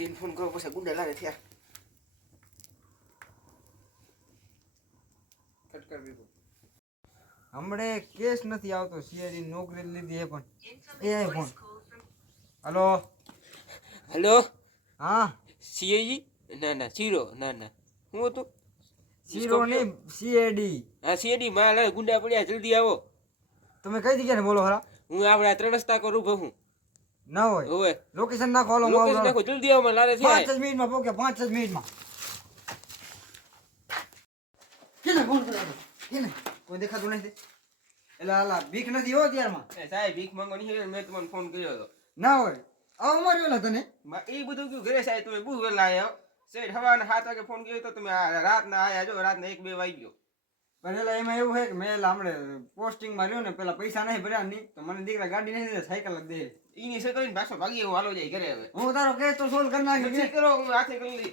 दिन फोन करो પછી ગુંડા લાગે થયા કટ કર દીધો હમણે કેસ નથી આવતો સીઆઈડી નોકરી લીધી એ પણ એ ફોન હેલો હેલો હા સીઆઈજી ના શીરો ના હું હતું સીરો ને સીઆઈડી હા સીઆઈડી માં ગુંડા પડ્યા જલ્દી આવો તમે કઈ જગ્યાએ બોલો ખરા હું આપણે 3 રસ્તા પર ઊભો હું ના હોય ઓય લોકેશન નાખો હાલો લોકેશન નાખો જલ્દી આવો મને લારે છે 5 મિનિટમાં પોકે 5 મિનિટમાં કેને ફોન કરાવો કેને કોઈ દેખાતું નથી એલા આલા ભીખ નથી હો ત્યારમાં એ સાહેબ ભીખ માંગો નહીં મેં તમને ફોન કર્યો હતો ના હોય આવ માર્યો એલા તને એ બધું કયું ઘરે સાહેબ તમે બહુ વેલા આવ્યા સેઠ હવાના 7 વાગે ફોન કર્યો તો તમે રાતના આયા જો રાતના 1-2 વાગ્યો પણ એલા એમાં એવું છે કે મેં એલા હમણે પોસ્ટિંગ માં રહ્યો ને પેલા પૈસા નહીં ભર્યા નહીં તો મને દીકરા ગાડી નહીં દે સાયકલ જ દે ઈની સકલીને પાછો ભાગી હું હાલો જાય ઘરે હવે હું તારો કેસ તો સોલ્વ કરી નાખી કરો હું હાથે કરી લઈ